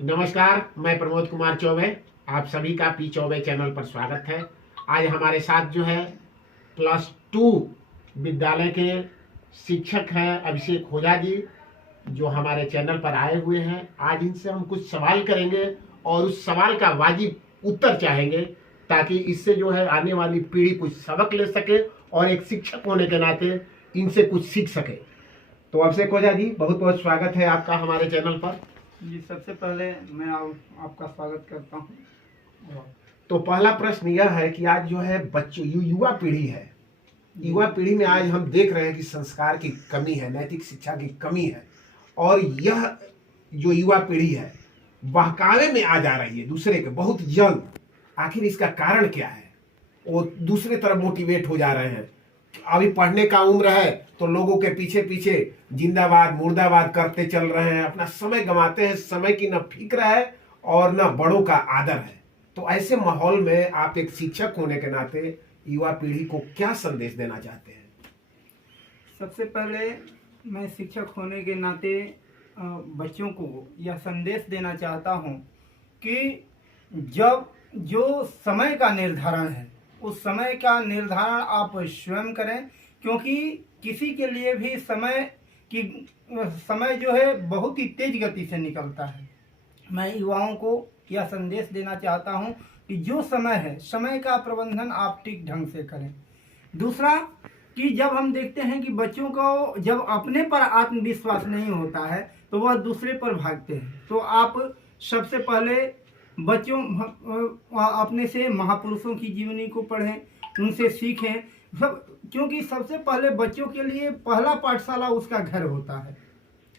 नमस्कार, मैं प्रमोद कुमार चौबे। आप सभी का पी चौबे चैनल पर स्वागत है। आज हमारे साथ जो है +2 विद्यालय के शिक्षक हैं अभिषेक होजा जी, जो हमारे चैनल पर आए हुए हैं। आज इनसे हम कुछ सवाल करेंगे और उस सवाल का वाजिब उत्तर चाहेंगे, ताकि इससे जो है आने वाली पीढ़ी कुछ सबक ले सके और एक शिक्षक होने के नाते इनसे कुछ सीख सके। तो अभिषेक होजा जी, बहुत बहुत स्वागत है आपका हमारे चैनल पर। जी, सबसे पहले मैं आपका स्वागत करता हूँ। तो पहला प्रश्न यह है कि आज जो है बच्चों युवा पीढ़ी है, युवा पीढ़ी में आज हम देख रहे हैं कि संस्कार की कमी है, नैतिक शिक्षा की कमी है, और यह जो युवा पीढ़ी है बहकावे में आ जा रही है दूसरे के बहुत जल्द। आखिर इसका कारण क्या है? वो दूसरे तरफ मोटिवेट हो जा रहे हैं। अभी पढ़ने का उम्र है तो लोगों के पीछे पीछे जिंदाबाद मुर्दाबाद करते चल रहे हैं, अपना समय गंवाते हैं। समय की न फिक्र है और न बड़ों का आदर है। तो ऐसे माहौल में आप एक शिक्षक होने के नाते युवा पीढ़ी को क्या संदेश देना चाहते हैं? सबसे पहले मैं शिक्षक होने के नाते बच्चों को यह संदेश देना चाहता हूँ कि जब जो समय का निर्धारण है उस समय का निर्धारण आप स्वयं करें, क्योंकि किसी के लिए भी समय जो है बहुत ही तेज गति से निकलता है। मैं युवाओं को यह संदेश देना चाहता हूं कि जो समय है, समय का प्रबंधन आप ठीक ढंग से करें। दूसरा कि जब हम देखते हैं कि बच्चों को जब अपने पर आत्मविश्वास नहीं होता है तो वह दूसरे पर भागते हैं, तो आप सबसे पहले बच्चों अपने से महापुरुषों की जीवनी को पढ़ें, उनसे सीखें सब, क्योंकि सबसे पहले बच्चों के लिए पहला पाठशाला उसका घर होता है।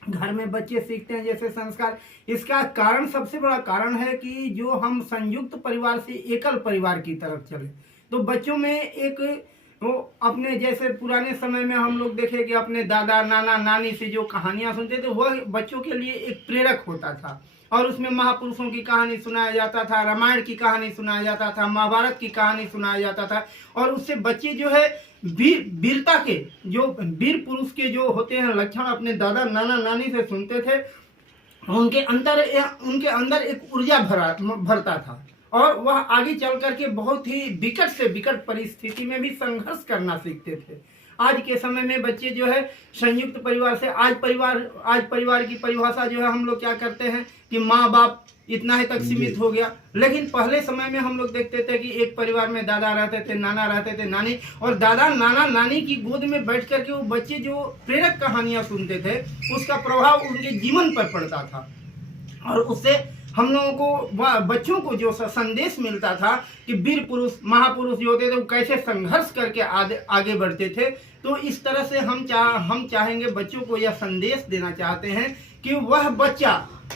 घर में बच्चे सीखते हैं जैसे संस्कार। इसका कारण, सबसे बड़ा कारण है कि जो हम संयुक्त परिवार से एकल परिवार की तरफ चले, तो बच्चों में एक वो अपने जैसे पुराने समय में हम लोग देखे कि अपने दादा नाना नानी से जो कहानियां सुनते थे वह बच्चों के लिए एक प्रेरक होता था, और उसमें महापुरुषों की कहानी सुनाया जाता था, रामायण की कहानी सुनाया जाता था, महाभारत की कहानी सुनाया जाता था, और उससे बच्चे जो है वीरता के, जो वीर पुरुष के जो होते हैं लक्षण अपने दादा नाना नानी से सुनते थे। उनके अंदर एक ऊर्जा भरता था, और वह आगे चल करके बहुत ही विकट से विकट परिस्थिति में भी संघर्ष करना सीखते थे। आज के समय में बच्चे जो है संयुक्त परिवार से, आज परिवार की परिभाषा जो है हम लोग क्या करते हैं कि माँ बाप इतना ही तक सीमित हो गया। लेकिन पहले समय में हम लोग देखते थे कि एक परिवार में दादा रहते थे, नाना रहते थे, नानी, और दादा नाना नानी की गोद में बैठ करके वो बच्चे जो प्रेरक कहानियां सुनते थे उसका प्रभाव उनके जीवन पर पड़ता था, और उससे हम लोगों को, बच्चों को जो संदेश मिलता था कि वीर पुरुष महापुरुष जो होते थे वो कैसे संघर्ष करके आगे बढ़ते थे। तो इस तरह से हम चाहेंगे, बच्चों को यह संदेश देना चाहते हैं कि वह बच्चा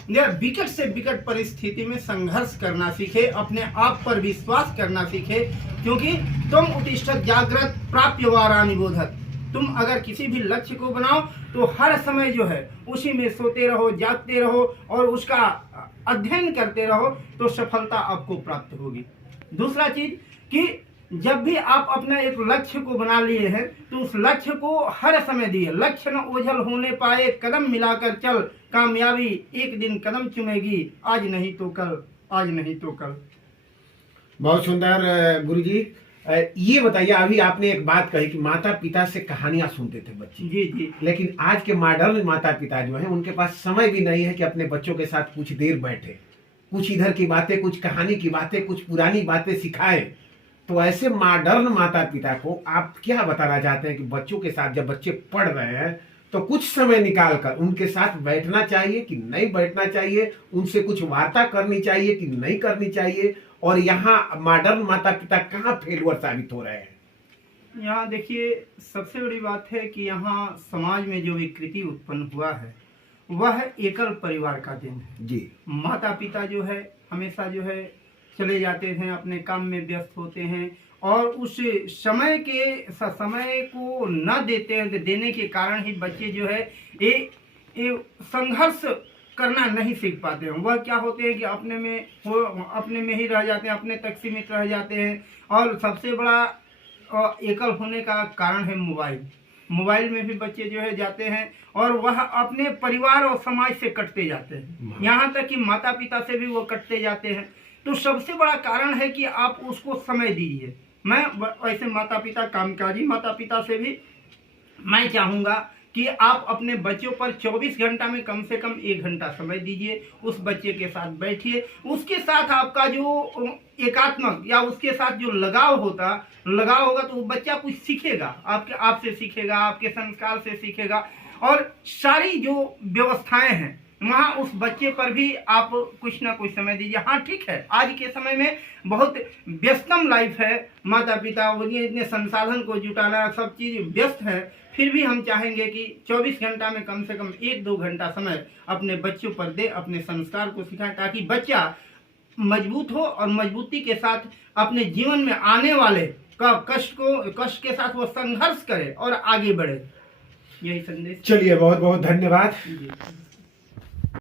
विकट से विकट परिस्थिति में संघर्ष करना सीखे, अपने आप पर विश्वास करना सीखे, क्योंकि तुम उत्तिष्ठत जागृत प्राप्य वाराणि बोधत। तुम अगर किसी भी लक्ष्य को बनाओ तो हर समय जो है उसी में सोते रहो, जागते रहो और उसका अध्ययन करते रहो, तो सफलता आपको प्राप्त होगी। दूसरा चीज कि जब भी आप अपना एक लक्ष्य को बना लिए हैं तो उस लक्ष्य को हर समय दिए। लक्ष्य न ओझल होने पाए, कदम मिलाकर चल, कामयाबी एक दिन कदम चुमेगी, आज नहीं तो कल, आज नहीं तो कल। बहुत सुंदर गुरुजी। ये बताइए, अभी आपने एक बात कही कि माता पिता से कहानियां सुनते थे बच्चे। जी जी। लेकिन आज के मॉडर्न माता पिता जो हैं उनके पास समय भी नहीं है कि अपने बच्चों के साथ कुछ देर बैठे, कुछ इधर की बातें, कुछ कहानी की बातें, कुछ पुरानी बातें सिखाएं। तो ऐसे मॉडर्न माता पिता को आप क्या बताना चाहते हैं कि बच्चों के साथ जब बच्चे पढ़ रहे हैं तो कुछ समय निकालकर उनके साथ बैठना चाहिए कि नहीं बैठना चाहिए, उनसे कुछ वार्ता करनी चाहिए कि नहीं करनी चाहिए, और यहाँ मॉडर्न माता पिता कहाँ फेलुअर साबित हो रहे हैं? यहाँ देखिए, सबसे बड़ी बात है कि यहाँ समाज में जो विकृति उत्पन्न हुआ है वह एकल परिवार का दिन है जी। माता पिता जो है हमेशा जो है चले जाते हैं, अपने काम में व्यस्त होते हैं, और उस समय को न देने के कारण ही बच्चे जो है संघर्ष करना नहीं सीख पाते हैं। वह क्या होते हैं कि अपने में ही रह जाते हैं, अपने तक सीमित रह जाते हैं। और सबसे बड़ा एकल होने का कारण है मोबाइल। मोबाइल में भी बच्चे जो है जाते हैं और वह अपने परिवार और समाज से कटते जाते हैं, यहाँ तक कि माता पिता से भी वो कटते जाते हैं। तो सबसे बड़ा कारण है कि आप उसको समय दीजिए। मैं ऐसे माता पिता, कामकाजी माता पिता से भी मैं चाहूँगा कि आप अपने बच्चों पर 24 घंटा में कम से कम 1 घंटा समय दीजिए, उस बच्चे के साथ बैठिए, उसके साथ आपका जो एकात्मक या उसके साथ जो लगाव होगा तो वो बच्चा कुछ सीखेगा, आपसे सीखेगा, आपके संस्कार से सीखेगा, और सारी जो व्यवस्थाएं हैं वहाँ उस बच्चे पर भी आप कुछ ना कुछ समय दीजिए। हाँ ठीक है, आज के समय में बहुत व्यस्तम लाइफ है, माता पिता इतने संसाधन को जुटाना, सब चीज़ व्यस्त है, फिर भी हम चाहेंगे कि 24 घंटा में कम से कम 1-2 घंटा समय अपने बच्चों पर दे, अपने संस्कार को सिखाएं, ताकि बच्चा मजबूत हो और मजबूती के साथ अपने जीवन में आने वाले का कष्ट के साथ वो संघर्ष करे और आगे बढ़े। यही संदेश। चलिए, बहुत बहुत धन्यवाद। जी।